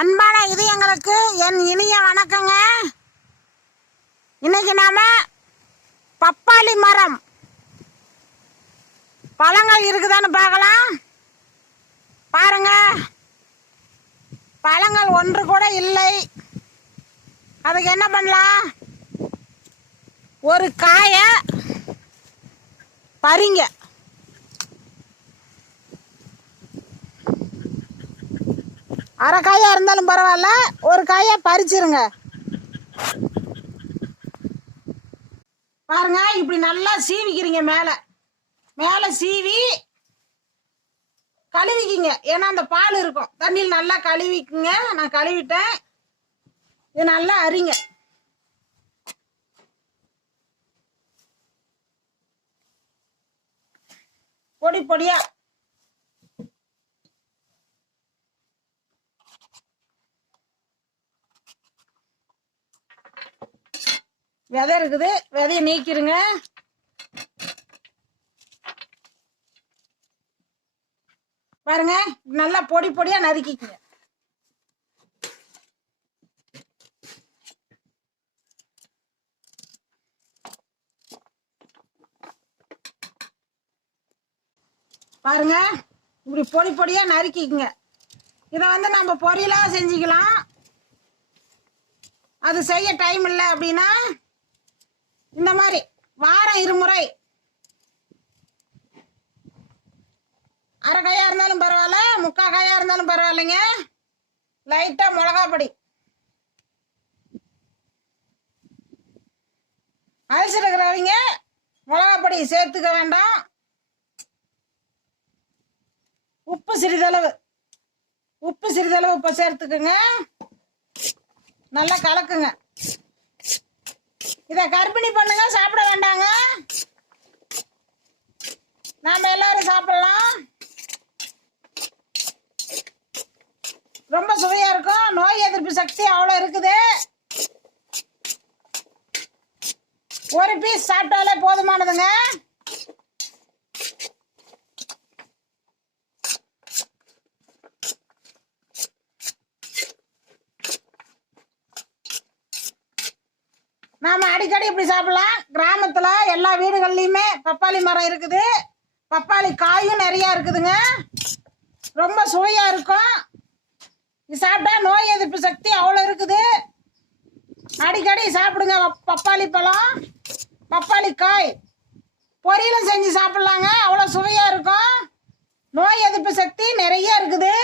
அன்பான இதயங்களுக்கு என் இனிய வணக்கங்க. இன்னைக்கு நாம பப்பாளி மரம் பழங்கள் இருக்குதான்னு பார்க்கலாம். பாருங்க, பழங்கள் ஒன்று கூட இல்லை. அதுக்கு என்ன பண்ணலாம்? ஒரு காயை பறிங்க. அரை காயா இருந்தாலும் பரவாயில்ல, ஒரு காயை பறிச்சிருங்க. பாருங்க, இப்படி நல்லா சீவிக்கிறீங்க. மேலே மேலே சீவி கழுவிக்கிங்க. ஏன்னா அந்த பால் இருக்கும், தண்ணியில் நல்லா கழுவிக்குங்க. நான் கழுவிட்டேன். இது நல்லா அரிங்க. பொடி பொடியா விதை இருக்குது, விதைய நீக்கிருங்க. பாருங்க, நல்லா பொடி பொடியா நறுக்கிக்குங்க. பாருங்க, இப்படி பொடி பொடியா நறுக்கிக்குங்க. இதை நம்ம பொரியலா செஞ்சுக்கலாம். அது செய்ய டைம் இல்லை அப்படின்னா இந்த மாதிரி வாரம் இருமுறை, அரை காயா இருந்தாலும் பரவாயில்ல, முக்கால் காயா இருந்தாலும் பரவாயில்லைங்க, லைட்டா மிளகா பொடி, அரிசி இருக்கிறவங்க மிளகா பொடி சேர்த்துக்க வேண்டாம். உப்பு சிறிதளவு இப்போ சேர்த்துக்குங்க. நல்லா கலக்குங்க. இதை கர்ப்பிணி பண்ணுங்க, சாப்பிட வேண்டாங்க. நாம எல்லாரும் சாப்பிடலாம். ரொம்ப சுவையா இருக்கும். நோய் எதிர்ப்பு சக்தி அவ்வளோ இருக்குது. ஒரு பீஸ் சாப்பிட்டாலே போதுமானதுங்க. நாம அடிக்கடி இப்படி சாப்பிடலாம். கிராமத்துல எல்லா வீடுகள்லையுமே பப்பாளி மரம் இருக்குது. பப்பாளி காயும் நிறைய இருக்குதுங்க. ரொம்ப சுவையா இருக்கும். இது சாப்பிட்டா நோய் எதிர்ப்பு சக்தி அவ்வளோ இருக்குது. அடிக்கடி சாப்பிடுங்க. பப்பாளி பழம், பப்பாளி காய் பொரியலும் செஞ்சு சாப்பிடலாங்க. அவ்வளோ சுவையா இருக்கும். நோய் எதிர்ப்பு சக்தி நிறைய இருக்குது.